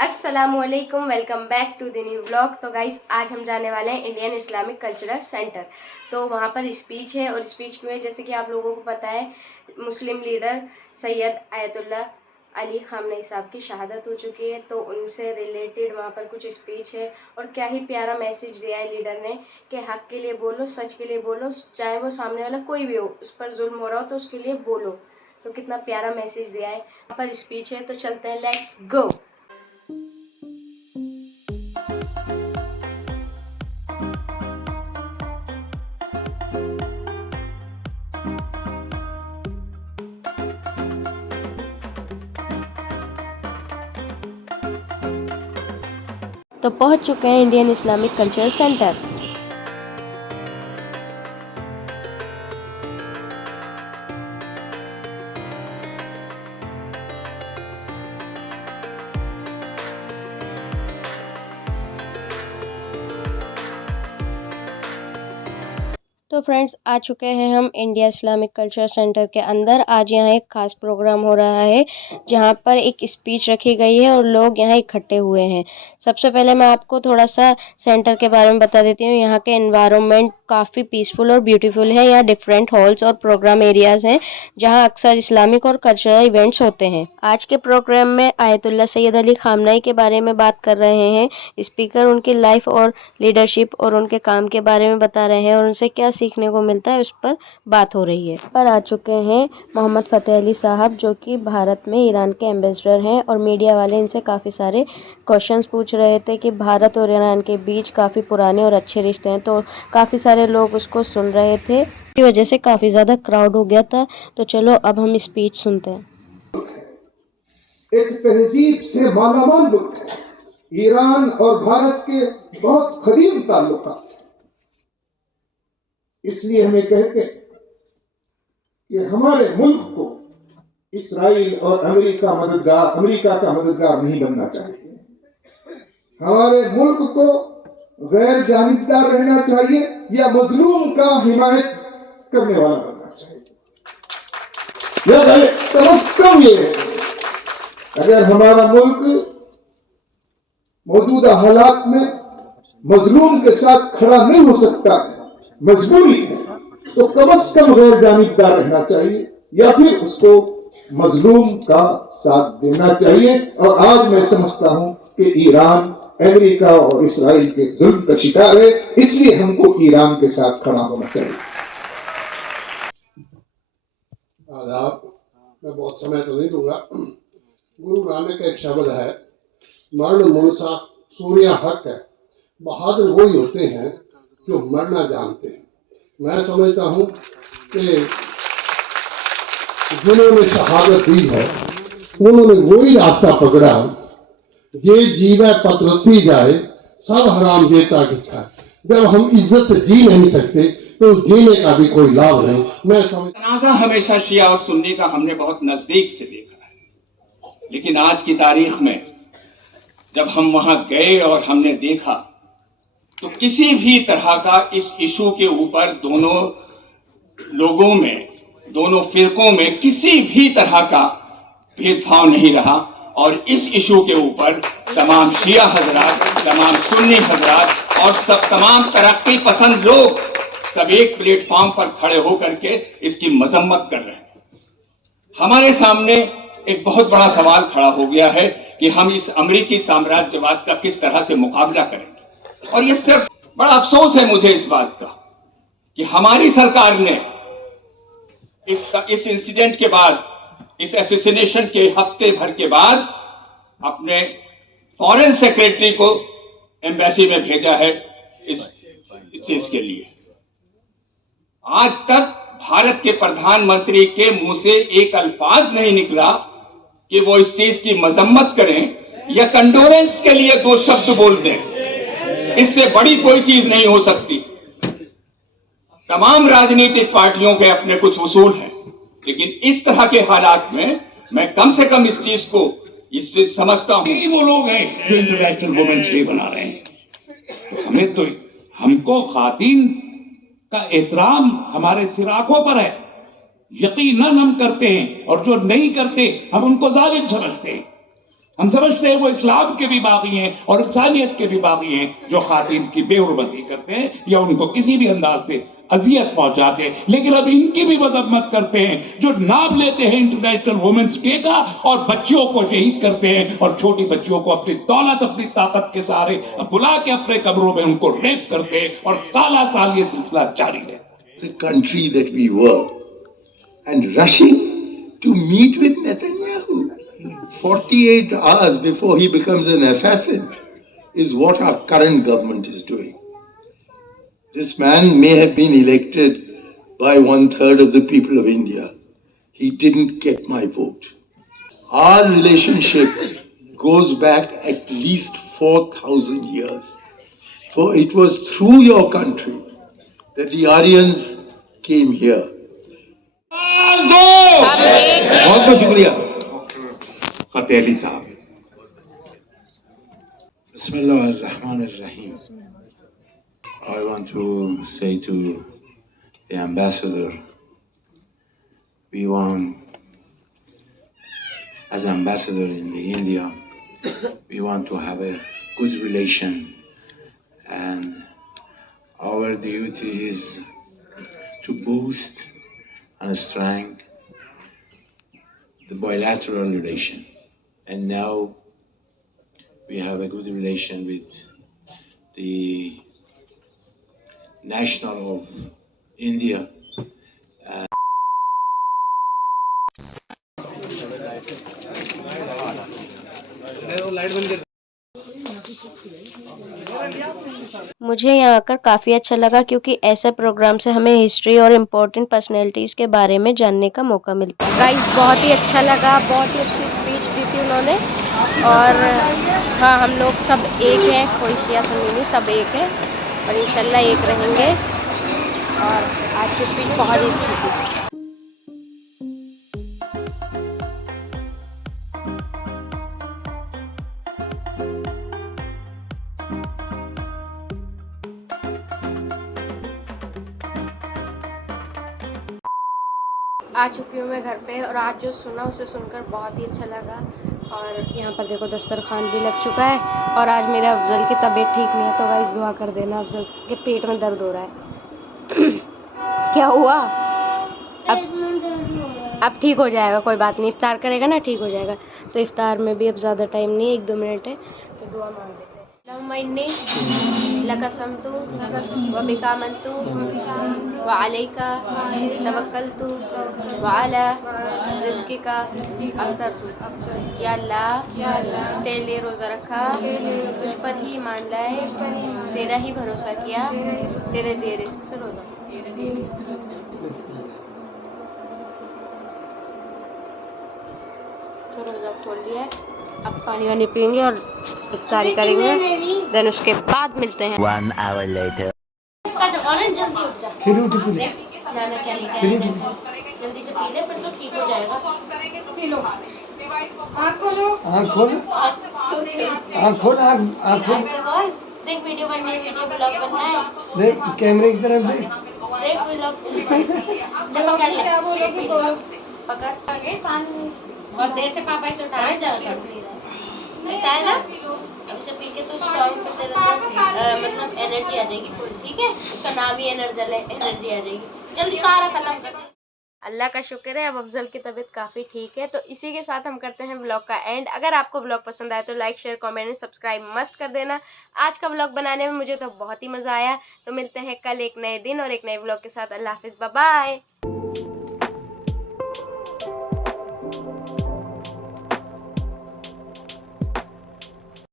अस्सलामुअलैकुम, welcome back to the new blog. तो guys आज हम जाने वाले हैं इंडियन इस्लामिक कल्चरल सेंटर। तो वहाँ पर स्पीच है और स्पीच में जैसे कि आप लोगों को पता है Muslim leader Syed Ayatollah Ali Khamenei साहब की शहादत हो चुकी है। तो उनसे रिलेटेड वहाँ पर कुछ स्पीच है और क्या ही प्यारा मैसेज दिया है लीडर ने कि हक के लिए बोलो, सच के लिए बोलो, चाहे वो सामने वाला कोई भी हो, उस पर जुल्म हो रहा हो तो उसके लिए बोलो। तो कितना प्यारा मैसेज दिया है। वहाँ पर स्पीच है, तो चलते हैं, लेट्स गो। तो पहुंच चुके हैं इंडियन इस्लामिक कल्चर सेंटर। तो फ्रेंड्स आ चुके हैं हम इंडिया इस्लामिक कल्चर सेंटर के अंदर। आज यहाँ एक ख़ास प्रोग्राम हो रहा है जहाँ पर एक स्पीच रखी गई है और लोग यहाँ इकट्ठे हुए हैं। सबसे पहले मैं आपको थोड़ा सा सेंटर के बारे में बता देती हूँ। यहाँ के एनवायरनमेंट काफ़ी पीसफुल और ब्यूटीफुल है। यहाँ डिफरेंट हॉल्स और प्रोग्राम एरियाज़ हैं जहाँ अक्सर इस्लामिक और कल्चरल इवेंट्स होते हैं। आज के प्रोग्राम में आयतुल्ला सैयद अली खामनेई के बारे में बात कर रहे हैं स्पीकर। उनकी लाइफ और लीडरशिप और उनके काम के बारे में बता रहे हैं और उनसे क्या सीखने को मिलता है उस पर बात हो रही है। पर आ चुके हैं मोहम्मद फ़तेह अली साहब जो कि भारत में ईरान के एम्बेसडर हैं और मीडिया वाले इनसे काफ़ी सारे क्वेश्चंस पूछ रहे थे कि भारत और ईरान के बीच काफ़ी पुराने और अच्छे रिश्ते हैं। तो काफ़ी सारे लोग उसको सुन रहे थे, इसी वजह से काफ़ी ज़्यादा क्राउड हो गया था। तो चलो अब हम स्पीच सुनते हैं। एक तहजीब से मालामाल मुल्क है। ईरान और भारत के बहुत कदीम ताल्लुकात, इसलिए हमें कहते हैं कि हमारे मुल्क को इसराइल और अमेरिका का मददगार नहीं बनना चाहिए। हमारे मुल्क को गैर जानिबदार रहना चाहिए या मजलूम का हिमायत करने वाला बनना चाहिए। या कम से कम ये है, अगर हमारा मुल्क मौजूदा हालात में मजलूम के साथ खड़ा नहीं हो सकता, मजबूरी है, तो कम से कम गैर जानिबदार रहना चाहिए या फिर उसको मजलूम का साथ देना चाहिए। और आज मैं समझता हूं कि ईरान अमेरिका और इसराइल के जुल्म का शिकार है, इसलिए हमको ईरान के साथ खड़ा होना चाहिए। आदाब, मैं बहुत समय तो नहीं दूंगा। गुरु नानक का एक शब्द है, मरण मुनसा सूर्या हक है। बहादुर वही होते हैं जो मरना जानते हैं। मैं समझता हूँ कि जिन्होंने शहादत दी है उन्होंने वही रास्ता पकड़ा, ये जीवा पतरती जाए सब हराम देता कितना। जब हम इज्जत से जी नहीं सकते तो जीने का भी कोई लाभ नहीं। मैं तनाज़ा हमेशा शिया और सुन्नी का हमने बहुत नजदीक से देखा है, लेकिन आज की तारीख में जब हम वहां गए और हमने देखा तो किसी भी तरह का इस इशू के ऊपर दोनों लोगों में, दोनों फिरकों में किसी भी तरह का भेदभाव नहीं रहा। और इस इशू के ऊपर तमाम शिया हजरात, तमाम सुन्नी हजरात और सब तमाम तरक्की पसंद लोग सब एक प्लेटफॉर्म पर खड़े होकर के इसकी मजम्मत कर रहे हैं। हमारे सामने एक बहुत बड़ा सवाल खड़ा हो गया है कि हम इस अमेरिकी साम्राज्यवाद का किस तरह से मुकाबला करेंगे। और ये सिर्फ बड़ा अफसोस है मुझे इस बात का कि हमारी सरकार ने इस इंसिडेंट के बाद, इस एसेसिनेशन के हफ्ते भर के बाद अपने फॉरेन सेक्रेटरी को एम्बेसी में भेजा है इस चीज के लिए। आज तक भारत के प्रधानमंत्री के मुंह से एक अल्फाज नहीं निकला कि वो इस चीज की मजम्मत करें या कंडोलेंस के लिए दो शब्द बोल दें। इससे बड़ी कोई चीज नहीं हो सकती। तमाम राजनीतिक पार्टियों के अपने कुछ उसूल हैं, लेकिन इस तरह के हालात में मैं कम से कम इस चीज को इससे समझता हूं। वो लोग हैं जो इंटरनेशनल वुमेन्स डे बना रहे हैं, तो हमको खातीन का एहतराम हमारे सिराखों पर है। यकीनन हम करते हैं और जो नहीं करते हम उनको जालिम समझते हैं। हम समझते हैं वो इस्लाम के भी बागी हैं और इंसानियत के भी बागी हैं जो खातिन की बेहुरमती करते हैं या उनको किसी भी अंदाज से अजियत पहुंचाते हैं। लेकिन अब इनकी भी मदम्मत करते हैं जो नाम लेते हैं इंटरनेशनल वुमेन्स डे का और बच्चियों को शहीद करते हैं और छोटी बच्चियों को अपनी दौलत अपनी ताकत के सहारे बुला के अपने कब्रों में उनको रेप करते हैं और साल साल ये सिलसिला जारी रहता है। The country that we were and rushing to meet with Netanyahu 48 hours before he becomes an assassin is what our current government is doing. This man may have been elected by 1/3 of the people of India. He didn't get my vote. Our relationship goes back at least 4,000 years. For it was through your country that the Aryans came here. बहुत बहुत शुक्रिया। फतेह अली साहब। Bismillahirrahmanirrahim. I want to say to the ambassador, we want, as ambassador in India, we want to have a good relation, and our duty is to boost and strengthen the bilateral relation. And now we have a good relation with the national of India. मुझे यहाँ आकर काफ़ी अच्छा लगा क्योंकि ऐसे programme से हमें हिस्ट्री और इम्पोर्टेंट पर्सनैलिटीज़ के बारे में जानने का मौका मिलता है। गाइस बहुत ही अच्छा लगा, बहुत ही अच्छी स्पीच दी थी उन्होंने। और हाँ, हम लोग सब एक हैं, कोई शिया सुन्नी नहीं, सब एक हैं और इंशाल्लाह एक रहेंगे। और आज की स्पीच बहुत ही अच्छी थी। आ चुकी हूँ मैं घर पे और आज जो सुना उसे सुनकर बहुत ही अच्छा लगा। और यहाँ पर देखो दस्तरखान भी लग चुका है। और आज मेरा अफजल की तबीयत ठीक नहीं है, तो गाइस दुआ कर देना, अफजल के पेट में दर्द हो रहा है। क्या हुआ? अब ठीक हो जाएगा, कोई बात नहीं, इफ्तार करेगा ना ठीक हो जाएगा। तो इफ्तार में भी अब ज़्यादा टाइम नहीं है, 1-2 मिनट है, तो दुआ मांग लेते हैं। लम्मइन्नी लकसमतु व बिका मंतु व अलैका तवक्कलतु व अला रिज़्क़िका अफ़्तरतु। या अल्लाह, तेरे लिए रोज़ा रखा, तुझ पर ही ईमान लाए, तेरा ही भरोसा किया, तेरे दिए रिज़्क़ से रोज़ा। तो रोज़ा खोल लिया है, अब पानी वानी पियेंगे और इफ्तारी करेंगे, देन उसके बाद मिलते हैं। 1 hour later. फिर उठ फिर नाना क्या लेके आए हैं? जल्दी से पी ले, फिर तो ठीक हो जाएगा। P low. आँख खोलो। आँख खोल, आँख खोल, आँख खोल। देख वीडियो बननी है, वीडियो ब्लॉग बनना है। देख कैमरे की तरफ देख। देख ब्लॉग क्या बोलोगे बोलो। पकड़ बहुत देर से पापा इसे उठा रहे हैं। चाय ना, अब इसे पी के तो स्ट्रॉन्ग फिर तेरे अंदर मतलब एनर्जी आ जाएगी फुल, ठीक है? उसका नाम ही एनर्जी आ जाएगी। जल्दी सारा खत्म कर दे। अल्लाह का शुक्र है अब अफजल की तबीयत काफ़ी ठीक है। तो इसी के साथ हम करते हैं व्लॉग का एंड। अगर आपको व्लॉग पसंद आए तो like share comment and subscribe must कर देना। आज का व्लॉग बनाने में मुझे तो बहुत ही मज़ा आया। तो मिलते हैं कल एक नए दिन और एक नए व्लॉग के साथ। अल्लाह हाफिज़, बाय बाय।